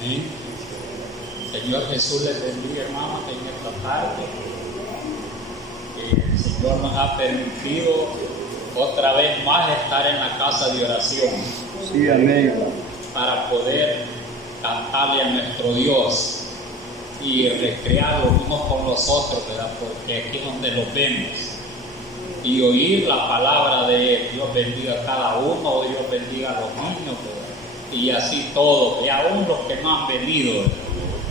Amén. Señor Jesús les bendiga, hermanos, en esta tarde. El Señor nos ha permitido otra vez más estar en la casa de oración. Sí, amén. Para poder cantarle a nuestro Dios y recrearlos unos con los otros, ¿verdad? Porque aquí es donde los vemos. Y oír la palabra de Él. Dios bendiga a cada uno, Dios bendiga a los niños, ¿verdad? Y así todos, y aún los que no han venido, ¿verdad?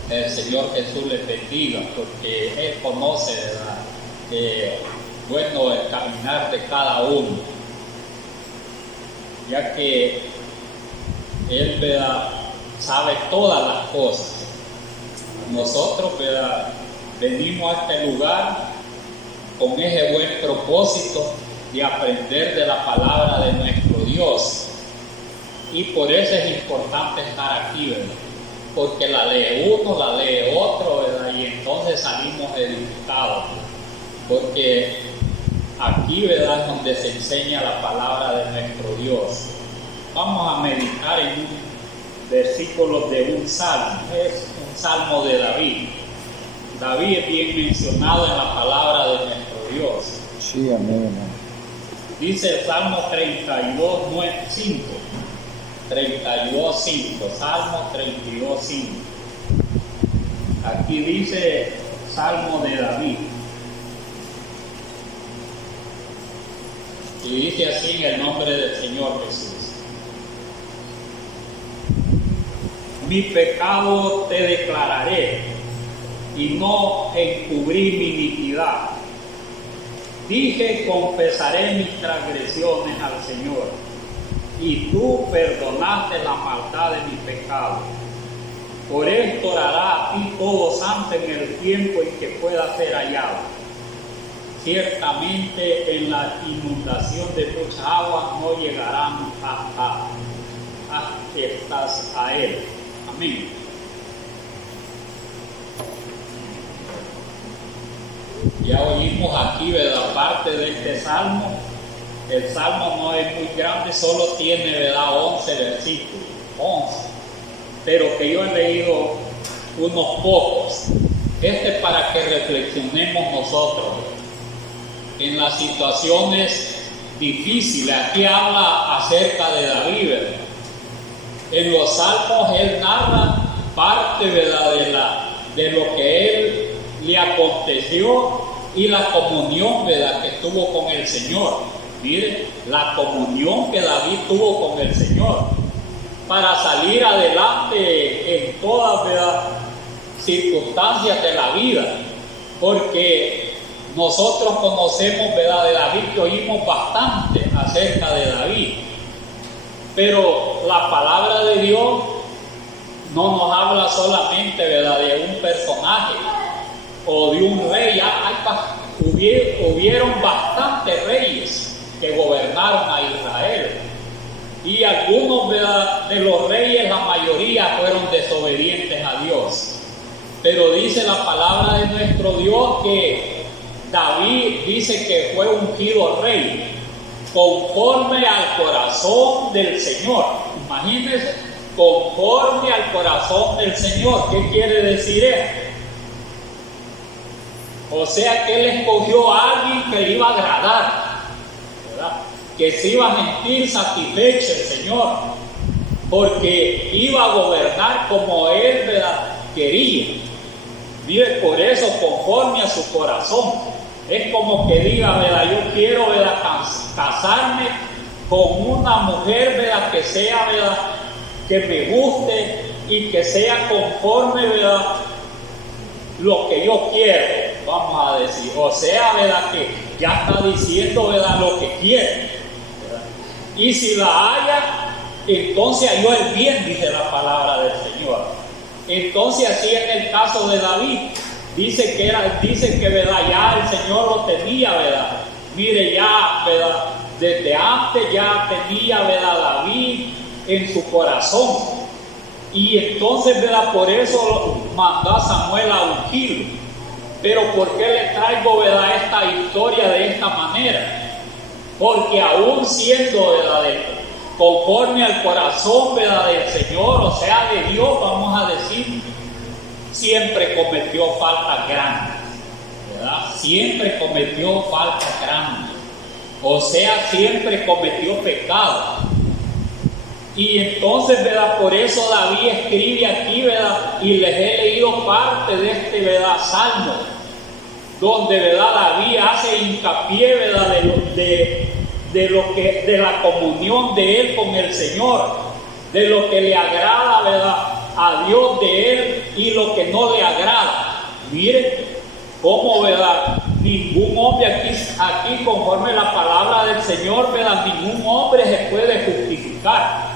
El Señor Jesús les bendiga, porque Él conoce, ¿verdad? Bueno, el caminar de cada uno, ya que Él, ¿verdad?, sabe todas las cosas. Nosotros, ¿verdad?, venimos a este lugar con ese buen propósito de aprender de la palabra de nuestro Dios. Y por eso es importante estar aquí, ¿verdad? Porque la lee uno, la lee otro, ¿verdad? Y entonces salimos edificados. Porque aquí, ¿verdad?, es donde se enseña la palabra de nuestro Dios. Vamos a meditar en un versículo de un salmo. Es un salmo de David. David es bien mencionado en la palabra de nuestro Dios. Sí, amén. Dice el Salmo 32:5. 32:5. Salmo 32:5. Aquí dice Salmo de David. Y dice así en el nombre del Señor Jesús. Mi pecado te declararé y no encubrí mi iniquidad. Dije, confesaré mis transgresiones al Señor, y tú perdonaste la maldad de mi pecado. Por esto orará a ti todo santo en el tiempo en que pueda ser hallado. Ciertamente en la inundación de muchas aguas no llegarán a él. Amén. Ya oímos aquí, ¿verdad?, parte de este salmo. El salmo no es muy grande, solo tiene, ¿verdad?, 11 versículos, 11. Pero que yo he leído unos pocos. Este es para que reflexionemos nosotros en las situaciones difíciles. Aquí habla acerca de David, ¿verdad? En los salmos él narra parte, ¿verdad?, de lo que él le aconteció y la comunión, ¿verdad?, que tuvo con el Señor. Mire, la comunión que David tuvo con el Señor para salir adelante en todas, ¿verdad?, circunstancias de la vida. Porque nosotros conocemos, ¿verdad?, de David, que oímos bastante acerca de David. Pero la palabra de Dios no nos habla solamente, ¿verdad?, de un personaje o de un rey. Hubieron bastantes reyes que gobernaron a Israel. Y algunos, ¿verdad?, de los reyes, la mayoría fueron desobedientes a Dios. Pero dice la palabra de nuestro Dios que David dice que fue ungido rey conforme al corazón del Señor. Imagínense, conforme al corazón del Señor. ¿Qué quiere decir esto? O sea que él escogió a alguien que le iba a agradar, ¿verdad?, que se iba a sentir satisfecho el Señor, porque iba a gobernar como él, ¿verdad?, quería. Mire, por eso, conforme a su corazón. Es como que diga, ¿verdad?, yo quiero, ¿verdad?, casarme con una mujer, ¿verdad?, que sea, ¿verdad?, que me guste y que sea conforme, ¿verdad?, lo que yo quiero, vamos a decir. O sea, ¿verdad?, que ya está diciendo, ¿verdad?, lo que quiere, ¿verdad? Y si la haya, entonces halló el bien, dice la palabra del Señor. Entonces, así en el caso de David, dice que, ¿verdad?, ya el Señor lo tenía, ¿verdad? Mire, ya, ¿verdad?, desde antes ya tenía, ¿verdad?, David en su corazón. Y entonces, ¿verdad?, por eso mandó a Samuel a ungirlo. Pero ¿por qué le traigo, ¿verdad?, esta historia de esta manera? Porque aún siendo, ¿verdad?, conforme al corazón, ¿verdad?, del Señor, o sea, de Dios, vamos a decir, siempre cometió faltas grandes, ¿verdad? Siempre cometió faltas grandes. O sea, siempre cometió pecado. Y entonces, ¿verdad? Por eso David escribe aquí, ¿verdad? Y les he leído parte de este, ¿verdad?, salmo, donde, ¿verdad?, David hace hincapié, ¿verdad?, de la comunión de él con el Señor, de lo que le agrada, ¿verdad?, a Dios de él y lo que no le agrada. Miren cómo, ¿verdad?, ningún hombre aquí conforme la palabra del Señor, ¿verdad?, ningún hombre se puede justificar.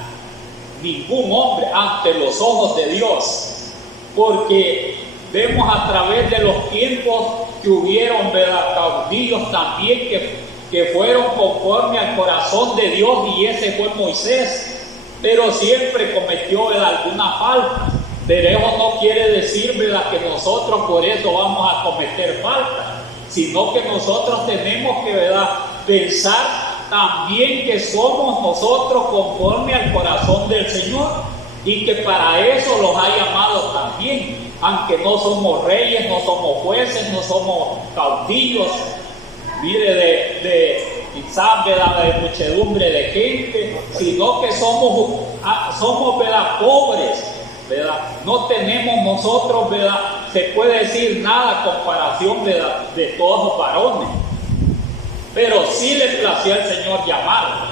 Ningún hombre ante los ojos de Dios, porque vemos a través de los tiempos que hubieron, ¿verdad?, caudillos también que fueron conforme al corazón de Dios, y ese fue Moisés, pero siempre cometió, ¿verdad?, alguna falta. Pero eso no quiere decir, ¿verdad?, que nosotros por eso vamos a cometer falta, sino que nosotros tenemos que, ¿verdad?, pensar también que somos nosotros conforme al corazón del Señor, y que para eso los ha llamado también, aunque no somos reyes, no somos jueces, no somos caudillos, mire, quizás, ¿verdad?, de muchedumbre de gente, sino que somos, ¿verdad?, pobres, ¿verdad? No tenemos nosotros, ¿verdad?, se puede decir nada a comparación, ¿verdad?, de todos los varones. Pero sí le plació al Señor llamarlo.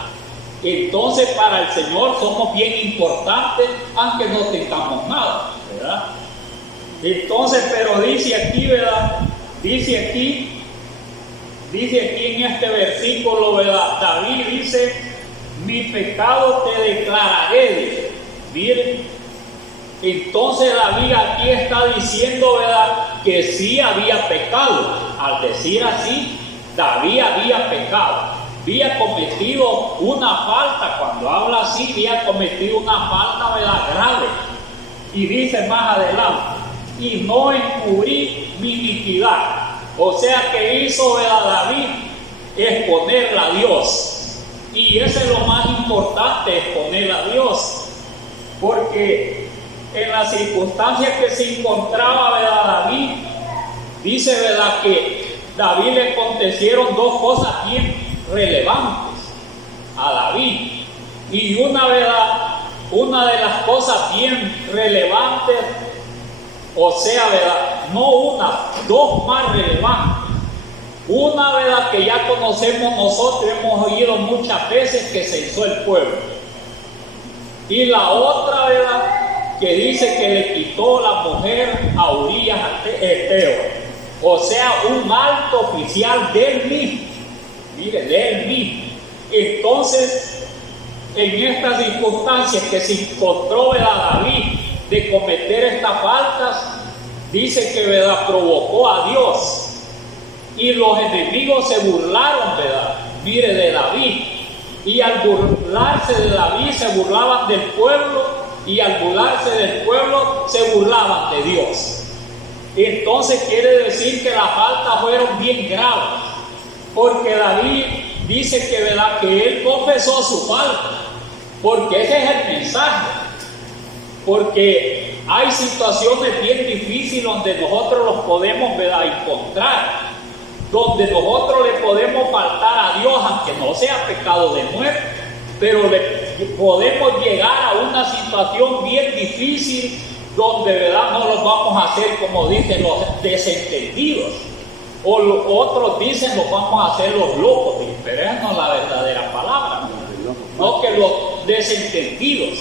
Entonces, para el Señor somos bien importantes, aunque no tengamos nada, ¿verdad? Entonces, pero dice aquí, ¿verdad? Dice aquí en este versículo, ¿verdad? David dice: mi pecado te declararé. Dice. Miren, entonces David aquí está diciendo, ¿verdad?, que sí había pecado. Al decir así, David había pecado, había cometido una falta. Cuando habla así, había cometido una falta, ¿verdad?, grave. Y dice más adelante: y no encubrí mi iniquidad. O sea, que hizo, ¿verdad?, David exponerla a Dios. Y eso es lo más importante, exponerla a Dios, porque en las circunstancias que se encontraba, ¿verdad?, David, dice, ¿verdad?, que David le acontecieron dos cosas bien relevantes a David. Y una de las cosas bien relevantes, o sea, ¿verdad?, no una, dos más relevantes. Una, ¿verdad?, que ya conocemos nosotros, hemos oído muchas veces, que se hizo el pueblo. Y la otra, ¿verdad?, que dice que le quitó la mujer a Urías Eteo. O sea, un alto oficial de él mismo. Mire, de él mismo. Entonces, en estas circunstancias que se encontró, ¿verdad?, David de cometer estas faltas, dice que, ¿verdad?, provocó a Dios. Y los enemigos se burlaron, ¿verdad?, mire, de David. Y al burlarse de David, se burlaban del pueblo. Y al burlarse del pueblo, se burlaban de Dios. Entonces quiere decir que las faltas fueron bien graves, porque David dice que, ¿verdad?, que él confesó su falta, porque ese es el mensaje. Porque hay situaciones bien difíciles donde nosotros los podemos, ¿verdad?, encontrar, donde nosotros le podemos faltar a Dios, aunque no sea pecado de muerte, pero le podemos llegar a una situación bien difícil, donde, ¿verdad?, no los vamos a hacer, como dicen, los desentendidos, o otros dicen los vamos a hacer los locos, pero esa no es la verdadera palabra, no, que los desentendidos,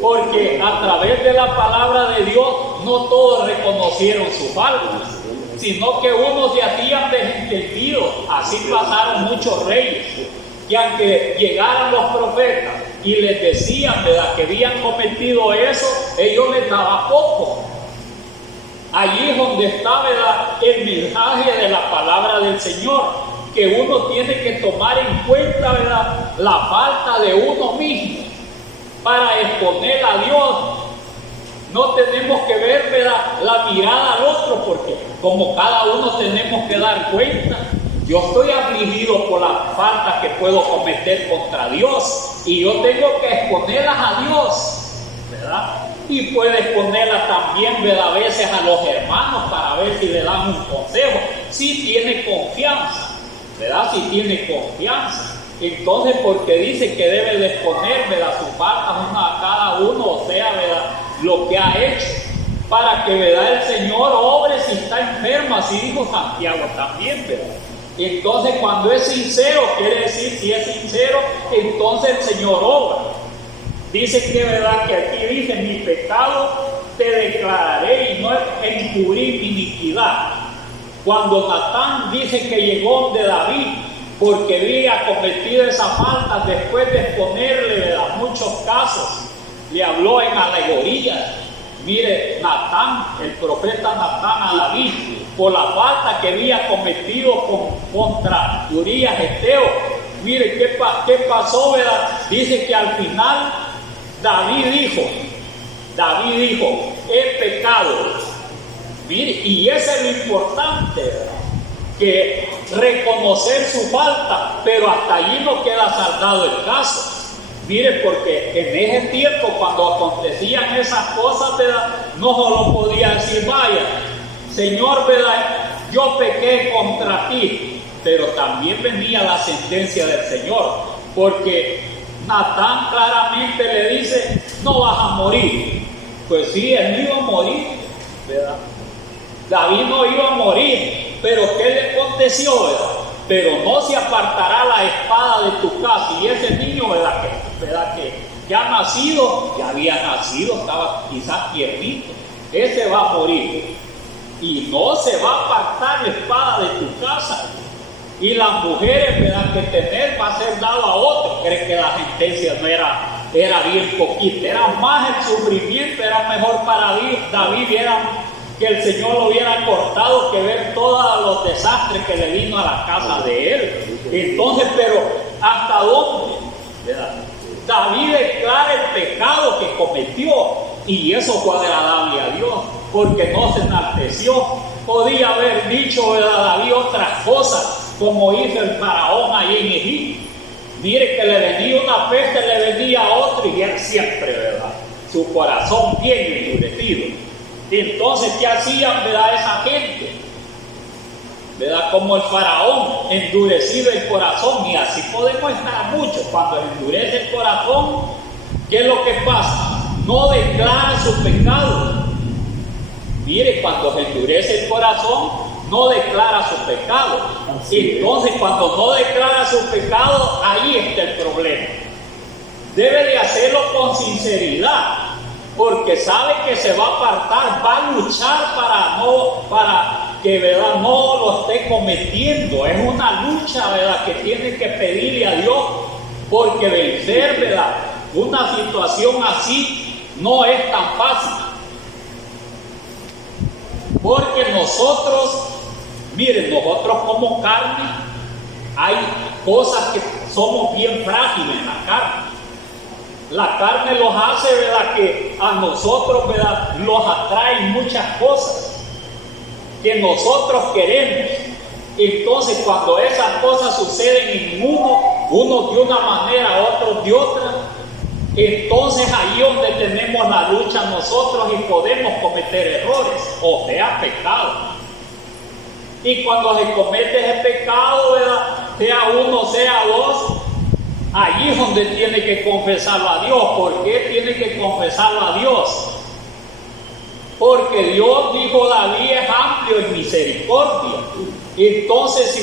porque a través de la palabra de Dios no todos reconocieron su falta, sino que unos se hacían desentendidos. Así pasaron muchos reyes, que aunque llegaran los profetas y les decían, ¿verdad?, que habían cometido eso, ellos les daban poco. Allí es donde está, ¿verdad?, el mensaje de la palabra del Señor, que uno tiene que tomar en cuenta, ¿verdad?, la falta de uno mismo para exponer a Dios. No tenemos que ver, ¿verdad?, la mirada al otro, porque como cada uno tenemos que dar cuenta. Yo estoy afligido por las faltas que puedo cometer contra Dios, y yo tengo que exponerlas a Dios, ¿verdad? Y puedes ponerla también, ¿verdad?, a veces a los hermanos para ver si le dan un consejo. Si tiene confianza, ¿verdad? Si tiene confianza. Entonces, porque dice que debe de exponer, ¿verdad?, sus faltas a cada uno, o sea, ¿verdad?, lo que ha hecho, para que, ¿verdad?, el Señor obre si está enfermo, así dijo Santiago también, ¿verdad? Entonces, cuando es sincero, quiere decir, si es sincero, entonces el Señor obra. Dice que, ¿verdad?, que aquí dice, mi pecado te declararé y no encubrir mi iniquidad. Cuando Natán dice que llegó de David, porque había cometido esa falta, después de exponerle, ¿verdad?, muchos casos, le habló en alegorías. Mire, Natán, el profeta Natán a David, por la falta que había cometido contra Urías Eteo. Mire, ¿qué pasó, verdad? Dice que al final David dijo, he pecado. Mire, y eso es lo importante, ¿verdad?, que reconocer su falta, pero hasta allí no queda saldado el caso. Mire, porque en ese tiempo, cuando acontecían esas cosas, ¿verdad?, no solo podía decir, vaya, Señor, ¿verdad?, yo pequé contra ti, pero también venía la sentencia del Señor, porque Natán claramente le dice, no vas a morir. Pues sí, él iba a morir, ¿verdad? David no iba a morir, pero ¿qué le aconteció, verdad? Pero no se apartará la espada de tu casa. Y ese niño, ¿verdad?, que ha nacido, que había nacido, estaba quizás tiernito, ese va a morir. Y no se va a apartar la espada de tu casa. Y las mujeres, ¿verdad?, que tener va a ser dado a otro. Cree que la sentencia no era bien poquita, era más el sufrimiento, era mejor para David, era que el Señor lo hubiera cortado que ver todos los desastres que le vino a la casa de él. Entonces, pero ¿hasta dónde, ¿verdad? David declara el pecado que cometió, y eso fue agradable a Dios, porque no se enalteció. Podía haber dicho, ¿verdad?, David otras cosas, como hizo el faraón ahí en Egipto. Mire que le venía una peste, le venía a otro, y él siempre, ¿verdad?, su corazón bien endurecido. Entonces, ¿qué hacían, verdad, esa gente? ¿Verdad? Como el faraón, endurecido el corazón, y así podemos estar muchos. Cuando endurece el corazón, ¿qué es lo que pasa? No declara su pecado. Mire, cuando se endurece el corazón, no declara su pecado. Entonces, cuando no declara su pecado, ahí está el problema. Debe de hacerlo con sinceridad, porque sabe que se va a apartar, va a luchar para que, ¿verdad?, no lo esté cometiendo. Es una lucha, ¿verdad?, que tiene que pedirle a Dios, porque vencer, ¿verdad?, una situación así no es tan fácil. Porque nosotros, miren, nosotros como carne, hay cosas que somos bien frágiles en la carne. La carne los hace, ¿verdad?, que a nosotros, ¿verdad?, los atraen muchas cosas que nosotros queremos. Entonces, cuando esas cosas suceden en uno de una manera, otros de otra, entonces ahí donde tenemos la lucha nosotros y podemos cometer errores, o sea, pecado. Y cuando se comete ese pecado, ¿verdad?, sea uno, sea dos, allí es donde tiene que confesarlo a Dios. ¿Por qué tiene que confesarlo a Dios? Porque Dios, dijo David, es amplio en misericordia. Entonces,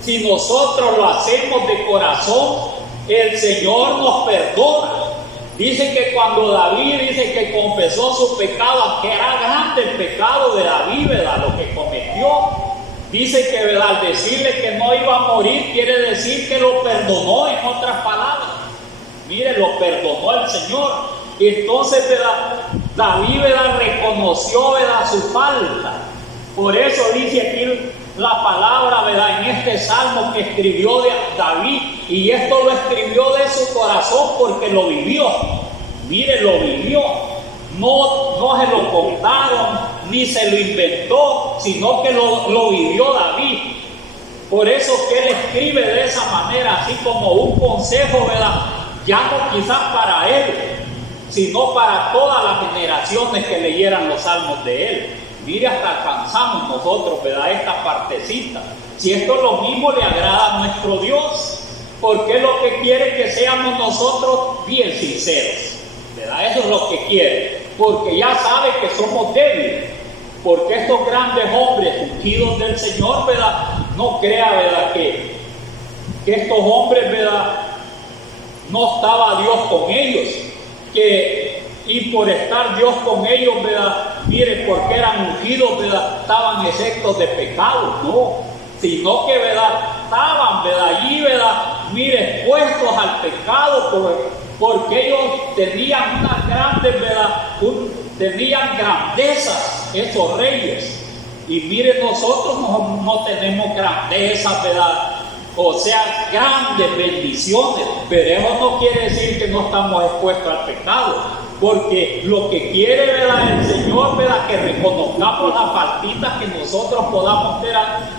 si nosotros lo hacemos de corazón, el Señor nos perdona. Dice que cuando David dice que confesó su pecado, que era grande el pecado de David, ¿verdad?, lo que cometió. Dice que, ¿verdad?, al decirle que no iba a morir, quiere decir que lo perdonó, en otras palabras. Mire, lo perdonó el Señor. Entonces, ¿verdad?, David, ¿verdad?, reconoció, ¿verdad?, su falta. Por eso dice aquí la palabra, ¿verdad?, en este salmo que escribió de David, y esto lo escribió de su corazón porque lo vivió. Mire, lo vivió. No se lo contaron, ni se lo inventó, sino que lo vivió David. Por eso que él escribe de esa manera, así como un consejo, ¿verdad?, ya no quizás para él, sino para todas las generaciones que leyeran los salmos de él. Mire, hasta alcanzamos nosotros, ¿verdad?, esta partecita. Si esto es lo mismo le agrada a nuestro Dios, porque lo que quiere que seamos nosotros bien sinceros, ¿verdad? Eso es lo que quiere, porque ya sabe que somos débiles, porque estos grandes hombres ungidos del Señor, ¿verdad?, no crea, ¿verdad?, que estos hombres, ¿verdad?, no estaba Dios con ellos, y por estar Dios con ellos, ¿verdad?, mire, porque eran ungidos, ¿verdad?, estaban exentos de pecado, no, sino que, ¿verdad?, estaban, ¿verdad?, allí, ¿verdad?, mire, expuestos al pecado, porque ellos tenían unas grandes, ¿verdad?, tenían grandezas esos reyes. Y mire, nosotros no tenemos grandezas, ¿verdad?, o sea, grandes bendiciones, pero eso no quiere decir que no estamos expuestos al pecado, porque lo que quiere, ¿verdad?, el Señor, ¿verdad?, que reconozcamos las faltitas que nosotros podamos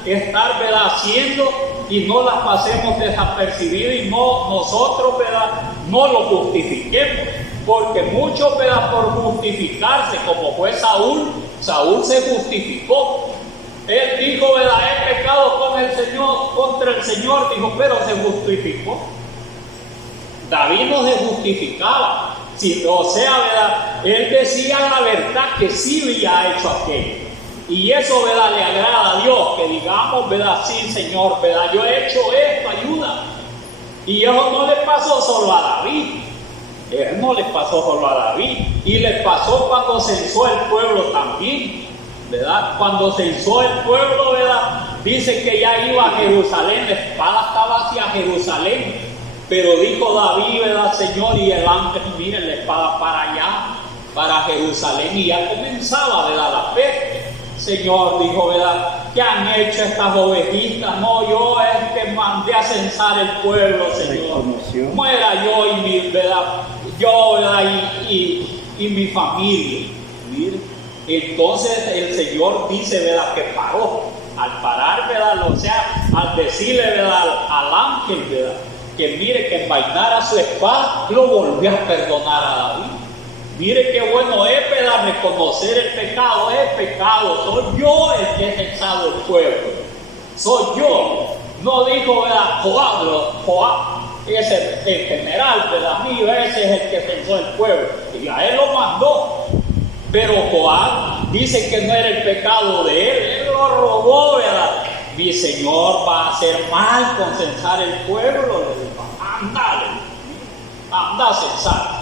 estar, ¿verdad?, haciendo, y no las pasemos desapercibidas, y nosotros, ¿verdad?, no lo justifiquemos, porque muchos, ¿verdad?, por justificarse, como fue Saúl se justificó. Él dijo, ¿verdad?, he pecado contra el Señor, dijo, pero se justificó. David no se justificaba, o sea, ¿verdad?, él decía la verdad que sí había hecho aquello. Y eso, ¿verdad?, le agrada a Dios, que digamos, ¿verdad?, sí, Señor, ¿verdad?, yo he hecho esto, ayuda. Y eso no le pasó solo a David, no le pasó solo a David, y le pasó cuando censó el pueblo también, ¿verdad? Cuando censó el pueblo, ¿verdad?, dice que ya iba a Jerusalén, la espada estaba hacia Jerusalén, pero dijo David, ¿verdad?, Señor, y el ángel, miren, la espada para allá, para Jerusalén, y ya comenzaba, ¿verdad?, la peste. Señor, dijo, ¿verdad?, ¿qué han hecho estas ovejitas? No, yo es que mandé a censar el pueblo, Señor. Muera yo ¿verdad?, yo, ¿verdad?, y mi familia. Mire, entonces el Señor dice, ¿verdad?, que paró. Al parar, ¿verdad?, o sea, al decirle, ¿verdad?, al ángel, ¿verdad?, que mire, que envainara su espada, lo volvió a perdonar a David. Mire qué bueno es, ¿verdad?, reconocer el pecado. Es pecado, soy yo el que he censado el pueblo, soy yo. No dijo, ¿verdad?, Joab es el general, ¿verdad?, mío, ese es el que censó el pueblo, y a él lo mandó. Pero Joab dice que no era el pecado de él lo robó, ¿verdad? Mi Señor va a hacer mal con censar el pueblo, le dijo, anda a censar.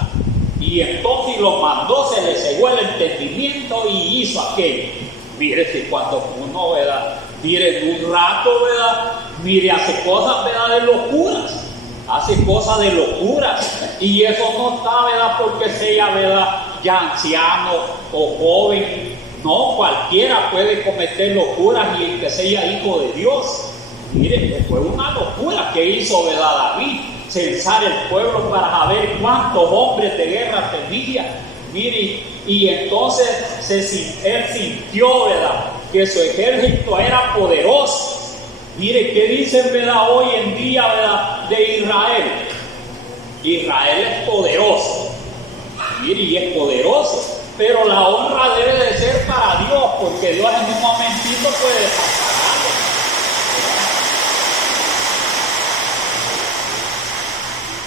Y entonces lo mandó, se le cegó el entendimiento y hizo aquello. Mire, si cuando uno, ¿verdad?, mire, en un rato, ¿verdad?, mire, hace cosas, ¿verdad?, de locuras. Hace cosas de locuras. Y eso no está, ¿verdad?, porque sea, ¿verdad?, ya anciano o joven. No, cualquiera puede cometer locuras y el que sea hijo de Dios. Mire, fue una locura que hizo, ¿verdad?, David, censar el pueblo para saber cuántos hombres de guerra tenía. Mire, y entonces él sintió, ¿verdad?, que su ejército era poderoso. Mire, ¿qué dicen, ¿verdad?, hoy en día, ¿verdad?, de Israel? Israel es poderoso. Mire, y es poderoso, pero la honra debe de ser para Dios, porque Dios en un momentito puede desampararlo.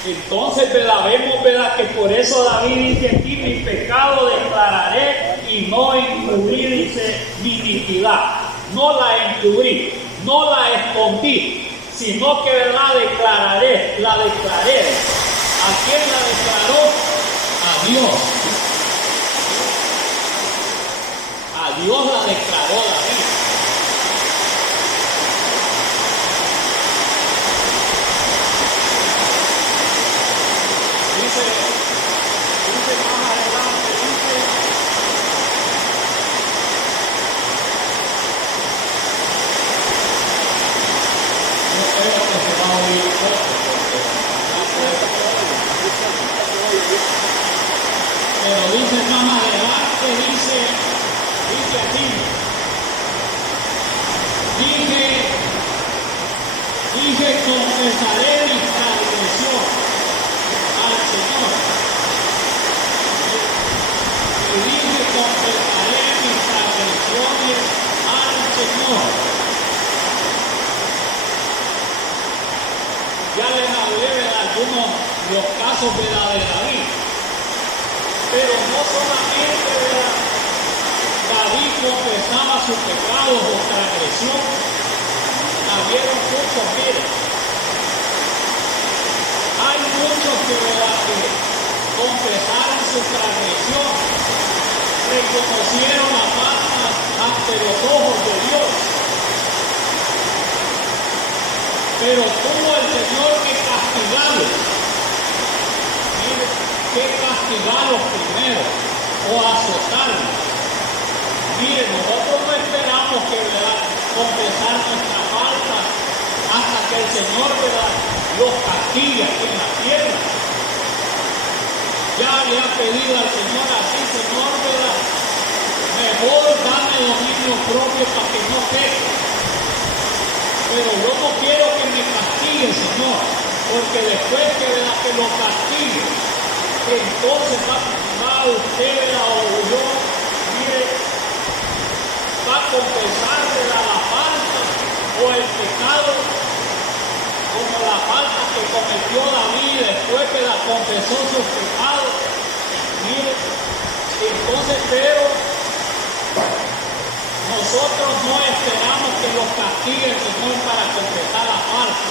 Entonces, ¿verdad?, vemos, ¿verdad?, que por eso David dice aquí, mi pecado declararé y no encubrí, dice, mi iniquidad. No la encubrí, no la escondí, sino que, ¿verdad?, la declaré. ¿A quién la declaró? A Dios. A Dios la declaró David. Dice más adelante, no creo que se va a oír todo, porque pasos, ¿verdad?, de David. Pero no solamente, ¿verdad?, David confesaba sus pecados o transgresión. Habieron muchos, miren. Hay muchos que, ¿verdad?, que confesaron su transgresión, reconocieron la falta ante los ojos de Dios. Pero tuvo el Señor que castigarlos. Mire, que castigarlos primero o azotarlos. Mire, nosotros no esperamos que, ¿verdad?, confesar nuestra falta hasta que el Señor, ¿verdad?, los castigue aquí en la tierra. Ya le ha pedido al Señor así: Señor, ¿verdad?, mejor dame dominio propio para que no peque. Pero yo no quiero que me castigue, Señor, porque después que, ¿verdad?, que lo castigue, entonces va usted, ¿verdad?, o yo, mire, va a confesar, ¿verdad?, la falta o el pecado, como la falta que cometió David después que la confesó sus pecados. Mire, entonces, pero nosotros no esperamos que los castigue el Señor para confesar la falta.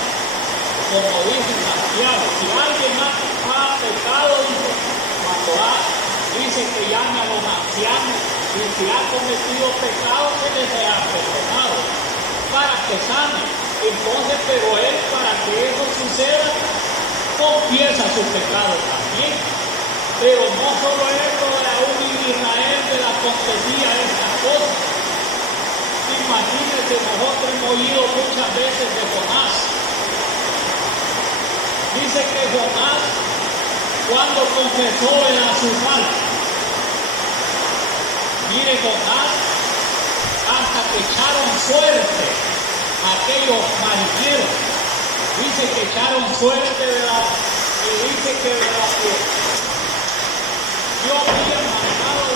Como dice Santiago, si alguien ha pecado, dice que llame a los ancianos, y si ha cometido pecado, que les sea perdonado, para que sane. Entonces, pero él, para que eso suceda, confiesa sus pecados también. Pero no solo esto, aún en Israel de la confesía estas cosas. Imagínense, nosotros hemos oído muchas veces de Jonás. Dice que Jonás, cuando confesó, era su falta. Mire, Jonás, hasta que echaron suerte a aquellos marineros. Dice que echaron suerte, ¿verdad? Y dice que, ¿verdad?, que Dios había mandado,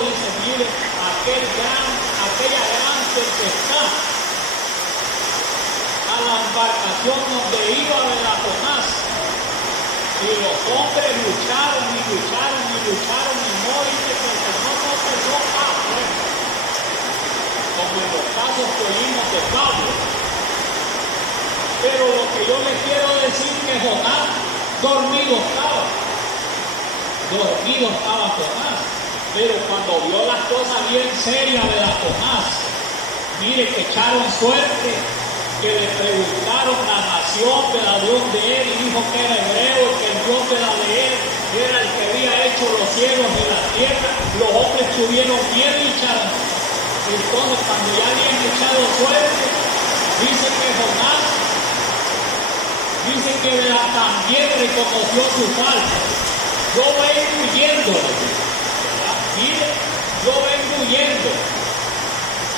dice, mire, aquella gran tempestad a la embarcación donde iba, ¿verdad?, Jonás. Y los hombres lucharon y lucharon y lucharon y no, dice que el Señor no pensó más, como en los casos que oímos de Pablo. Pero lo que yo les quiero decir que Jonás dormido estaba Jonás. Pero cuando vio las cosas bien serias de la Jonás, mire que echaron suerte, que le preguntaron la nación de la Dios de él, y dijo que era hebreo, y que el Dios de él era el que había hecho los cielos y la tierra. Los hombres tuvieron miedo y echaron. Entonces, cuando ya habían echado suerte, dice que Jonás, dice que también reconoció su falta. Yo vengo huyendo, mire, yo vengo huyendo.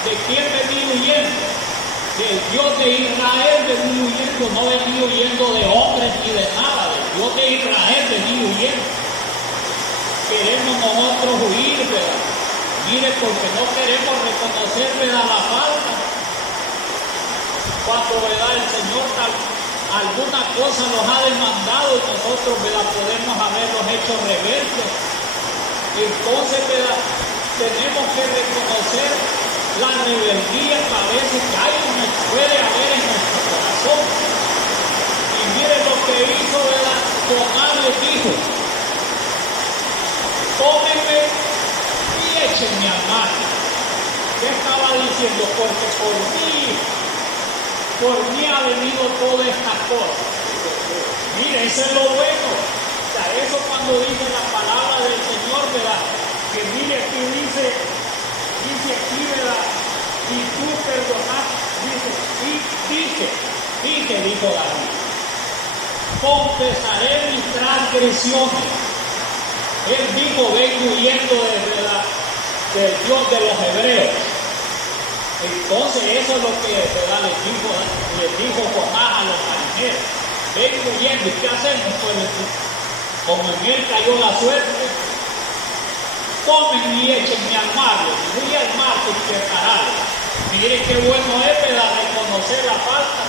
¿De quién vení huyendo? Del Dios de Israel vení huyendo, no vení huyendo de hombres ni de nada, del Dios de Israel vení huyendo. Queremos nosotros huir, ¿verdad? Mire, porque no queremos reconocer, ¿verdad?, la falta. Cuando, ¿verdad?, el Señor alguna cosa nos ha demandado y nosotros, ¿verdad?, podemos haberlos hecho rebeldes. Entonces, ¿verdad?, tenemos que reconocer la rebeldía que a veces puede haber en nuestro corazón. Y miren lo que hizo, ¿verdad?, Jonás les dijo: tómenme y échenme al mar. ¿Qué estaba diciendo? Porque por mí ha venido todas estas cosas. Mire, eso es lo bueno. O sea, eso cuando dice la palabra del Señor, ¿verdad?, que mire aquí dice aquí, ¿verdad?, si tú perdonas, dijo David, confesaré mis transgresiones. Él dijo: vengo huyendo del Dios de los hebreos. Entonces eso es lo que, ¿verdad?, les dijo Jonás a los marineros: vengo huyendo. ¿Y qué hacemos? Pues, como en él cayó la suerte, tomen y échenme al mar, y voy al mar sin prepararlo. Mire qué bueno es, ¿verdad?, reconocer la falta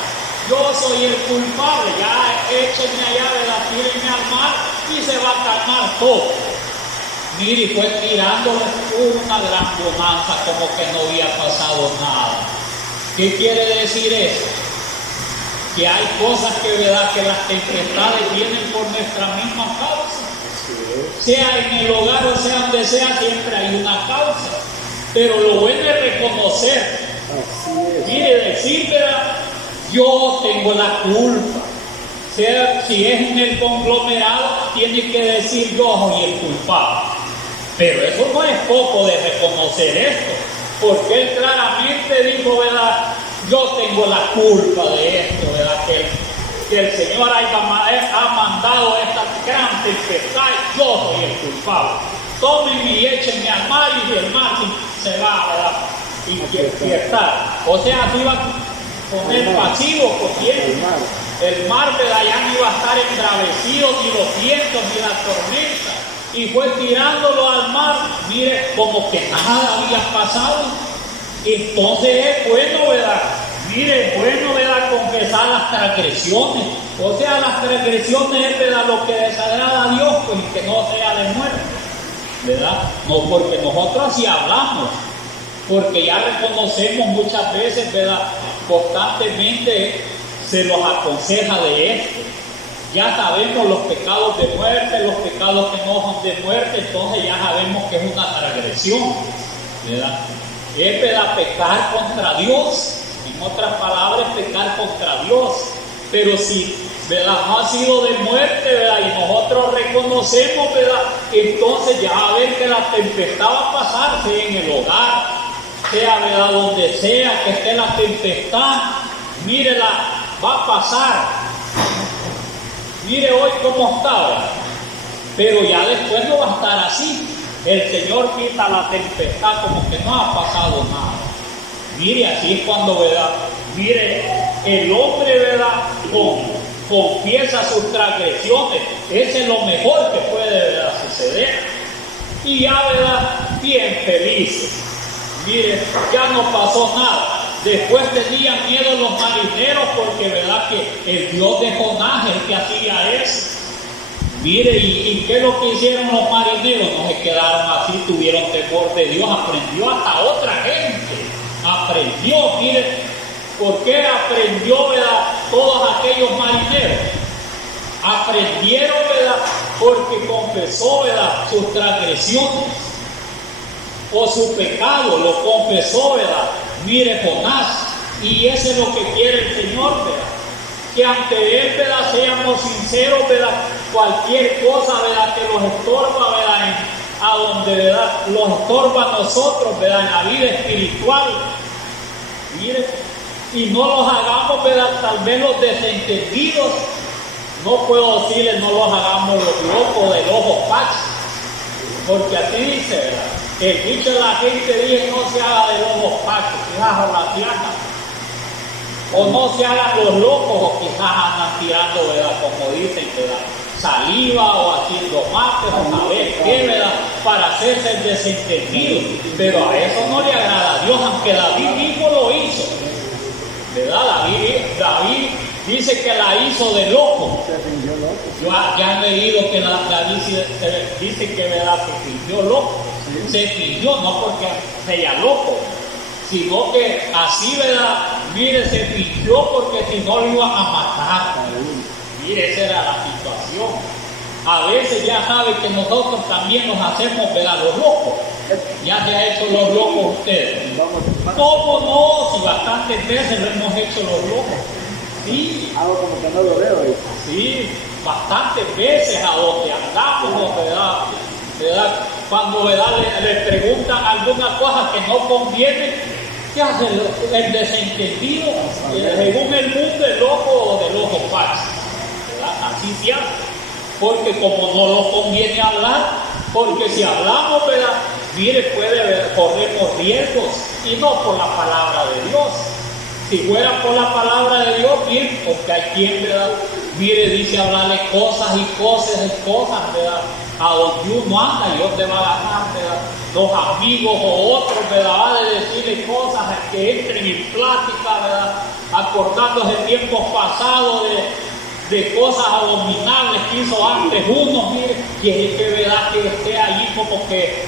yo soy el culpable, ya échenme allá de la tírenme al mar y se va a calmar todo. Mire, y fue tirándole una gran bonanza como que no había pasado nada. ¿Qué quiere decir eso? Que hay cosas que, ¿verdad?, que las tempestades vienen por nuestra misma causa. Sea en el hogar o sea donde sea, siempre hay una causa. Pero lo bueno es reconocer. Mire, decir, ¿verdad?, yo tengo la culpa. Sea, si es en el conglomerado, tiene que decir yo soy el culpable. Pero eso no es poco de reconocer esto, porque él claramente dijo, ¿verdad?, yo tengo la culpa de esto, ¿verdad?, que el Señor ha mandado esta gran tempestad, yo soy el culpable. Tomen y échenme al mar y el mar se va, ¿verdad?, inquietar. O sea, se iba a poner pasivo, porque el mar, ¿verdad?, ya no iba a estar embravecido, ni los vientos, ni las tormentas. Y fue tirándolo al mar, mire, como que nada había pasado. Entonces es bueno, ¿verdad? Mire, es bueno, ¿verdad?, confesar las transgresiones. O sea, las transgresiones es, ¿verdad?, lo que desagrada a Dios, pues, y que no sea de muerte, ¿verdad? No, porque nosotros sí hablamos, porque ya reconocemos muchas veces, ¿verdad?, constantemente se nos aconseja de esto. Ya sabemos los pecados de muerte, los pecados que no son de muerte, entonces ya sabemos que es una transgresión, ¿verdad? Es, ¿verdad?, pecar contra Dios, en otras palabras, pecar contra Dios. Pero si, ¿verdad?, no ha sido de muerte, ¿verdad?, y nosotros reconocemos, ¿verdad?, entonces ya va a ver que la tempestad va a pasar, sea en el hogar, sea, ¿verdad?, donde sea que esté la tempestad, mírela, va a pasar. Mire hoy cómo está, ¿verdad?, pero ya después no va a estar así. El Señor quita la tempestad como que no ha pasado nada. Mire, así es cuando, ¿verdad?, mire, el hombre, ¿verdad?, confiesa sus transgresiones. Ese es lo mejor que puede, ¿verdad?, suceder. Y ya, ¿verdad?, bien felices. Mire, ya no pasó nada. Después tenían miedo los marineros porque, ¿verdad?, que el Dios de Jonás es el que hacía eso. Mire, ¿y qué es lo que hicieron los marineros? No se quedaron así, tuvieron temor de Dios, aprendió hasta otra gente. Aprendió, mire, ¿por qué aprendió, ¿verdad?, todos aquellos marineros? Aprendieron, ¿verdad?, porque confesó, ¿verdad?, sus transgresiones o su pecado, lo confesó, ¿verdad? Mire, Jonás, y eso es lo que quiere el Señor, ¿verdad?, que ante Él, ¿verdad?, seamos sinceros, ¿verdad?, cualquier cosa, ¿verdad?, que nos estorba, ¿verdad?, a donde, ¿verdad?, los estorba a nosotros, ¿verdad?, en la vida espiritual, mire, y no los hagamos, ¿verdad?, tal vez los desentendidos, no puedo decirles no los hagamos los locos del ojo pacho, porque así dice, ¿verdad?, el dicho de la gente dice no se haga del ojo pacho, quizás o la tierra, o no se hagan los locos, o quizás andan tirando, ¿verdad?, como dicen, ¿verdad?, saliva o haciendo mates o saber qué, ¿verdad?, para hacerse el desentendido. Pero a eso no le agrada a Dios, aunque David mismo lo hizo, ¿verdad? David dice que la hizo de loco. Yo ya he leído que David dice que, ¿verdad?, se fingió loco. Se fingió, no porque sea loco, sino que así, ¿verdad?, mire, se fingió porque si no lo iban a matar. Mire, esa era la situación. A veces ya sabe que nosotros también nos hacemos, ¿verdad?, los locos. Ya se ha hecho los locos ustedes. ¿Cómo no? Si bastantes veces lo hemos hecho los locos. Sí. Hago como que no lo veo. Sí, bastantes veces a donde andamos, ¿verdad? Cuando, ¿verdad?, le preguntan alguna cosa que no conviene, ¿qué hace el desentendido? Según el mundo, el loco o del ojo falso, ¿verdad? Así se hace, porque como no nos conviene hablar, porque si hablamos, ¿verdad?, mire, corremos riesgos, y no por la palabra de Dios. Si fuera por la palabra de Dios, bien, porque hay quien, ¿verdad?, Mire, dice hablarle cosas y cosas, ¿verdad? A donde uno anda y Dios te va a ganar, ¿verdad? Los amigos o otros, ¿verdad? Va a decirle cosas que entren en plática, ¿verdad? Acordándose tiempos pasados de cosas abominables que hizo antes uno, mire, y es que verdad que esté allí como que,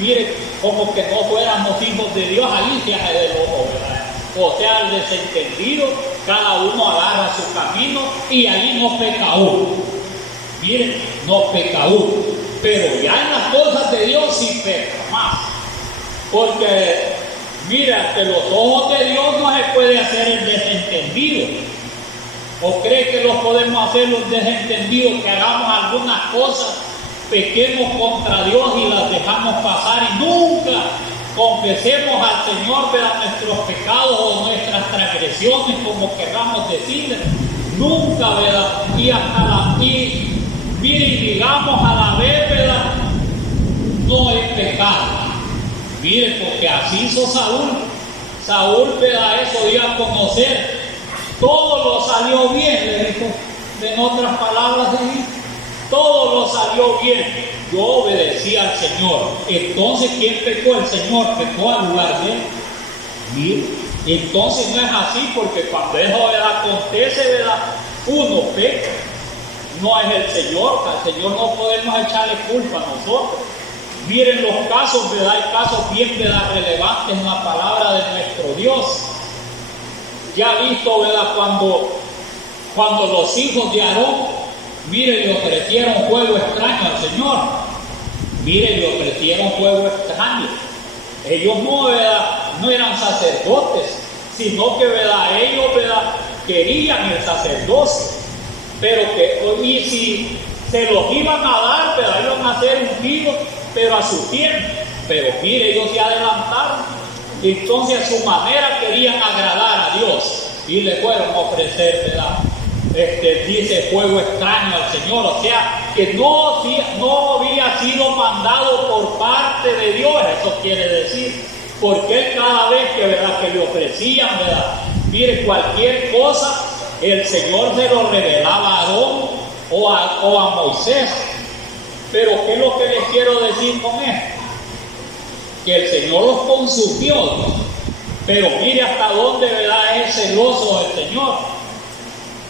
mire, como que no fuéramos hijos de Dios, ahí se hace del ojo, ¿verdad? O sea, el desentendido, cada uno agarra su camino y ahí no peca uno. Miren, no peca uno. Pero ya en las cosas de Dios sí peca más. Porque, mira, ante los ojos de Dios no se puede hacer el desentendido. ¿O cree que lo podemos hacer los desentendidos, que hagamos algunas cosas, pequemos contra Dios y las dejamos pasar y nunca confesemos al Señor, ¿verdad?, nuestros pecados o nuestras transgresiones, como queramos decirle? Nunca, ¿verdad? Y mire, y digamos a la vez, ¿verdad?, no es pecado. Mire, porque así hizo Saúl. Saúl, ¿verdad?, eso dio a conocer. Todo lo salió bien, le dijo. En otras palabras, todo lo salió bien. Yo obedecí al Señor. Entonces, ¿quién pecó? El Señor pecó al lugar de él. Mire, entonces no es así, porque cuando eso acontece, ¿verdad?, uno peca. No es el Señor. Al Señor no podemos echarle culpa a nosotros. Miren los casos, ¿verdad? Hay casos bien, ¿verdad?, relevantes en la palabra de nuestro Dios. Ya visto, ¿verdad?, cuando los hijos de Aarón, mire, le ofrecieron fuego extraño al Señor. Mire, le ofrecieron fuego extraño. Ellos no, ¿verdad?, no eran sacerdotes, sino que, ¿verdad?, ellos, ¿verdad?, querían el sacerdocio. Pero y si se los iban a dar, ¿verdad?, iban a hacer ungidos, pero a su tiempo. Pero mire, ellos se adelantaron. Entonces a su manera querían agradar a Dios y le fueron a ofrecer, ¿verdad?, dice fuego extraño al Señor. O sea, que no había sido mandado por parte de Dios. Eso quiere decir, porque él cada vez que, ¿verdad?, que le ofrecían, ¿verdad?, mire, cualquier cosa, el Señor se lo revelaba a Aarón o a Moisés. Pero ¿qué es lo que les quiero decir con esto? Que el Señor los consumió, ¿no? Pero mire hasta dónde, ¿verdad?, es celoso el Señor.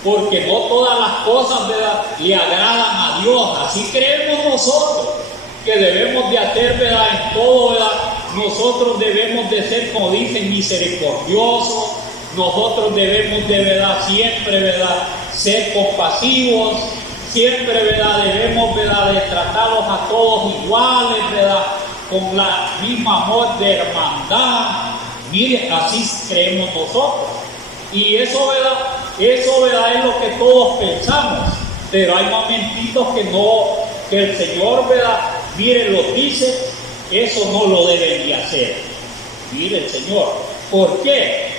Porque no todas las cosas, ¿verdad?, le agradan a Dios. Así creemos nosotros que debemos de hacer, ¿verdad?, en todo, ¿verdad? Nosotros debemos de ser, como dicen, misericordiosos. Nosotros debemos de, ¿verdad?, siempre, ¿verdad?, ser compasivos. Siempre, ¿verdad?, debemos, ¿verdad?, de tratarlos a todos iguales, ¿verdad?, con la misma amor de hermandad. Mire, así creemos nosotros. Y eso, ¿verdad?, es lo que todos pensamos. Pero hay momentitos que el Señor, ¿verdad?, mire, lo dice, eso no lo deben de hacer. Mire el Señor. ¿Por qué?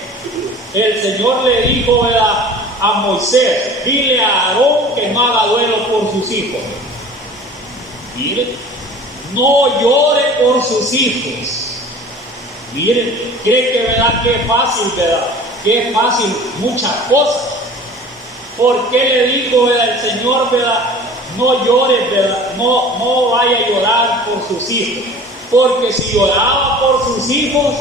El Señor le dijo, ¿verdad?, a Moisés, dile a Aarón que no haga duelo por sus hijos. Mire, no llore por sus hijos. Miren, cree que, ¿verdad?, que es fácil, ¿verdad?, que es fácil muchas cosas. ¿Por qué le dijo, ¿verdad?, el Señor, ¿verdad?, no llores, ¿verdad?, no vaya a llorar por sus hijos? Porque si lloraba por sus hijos,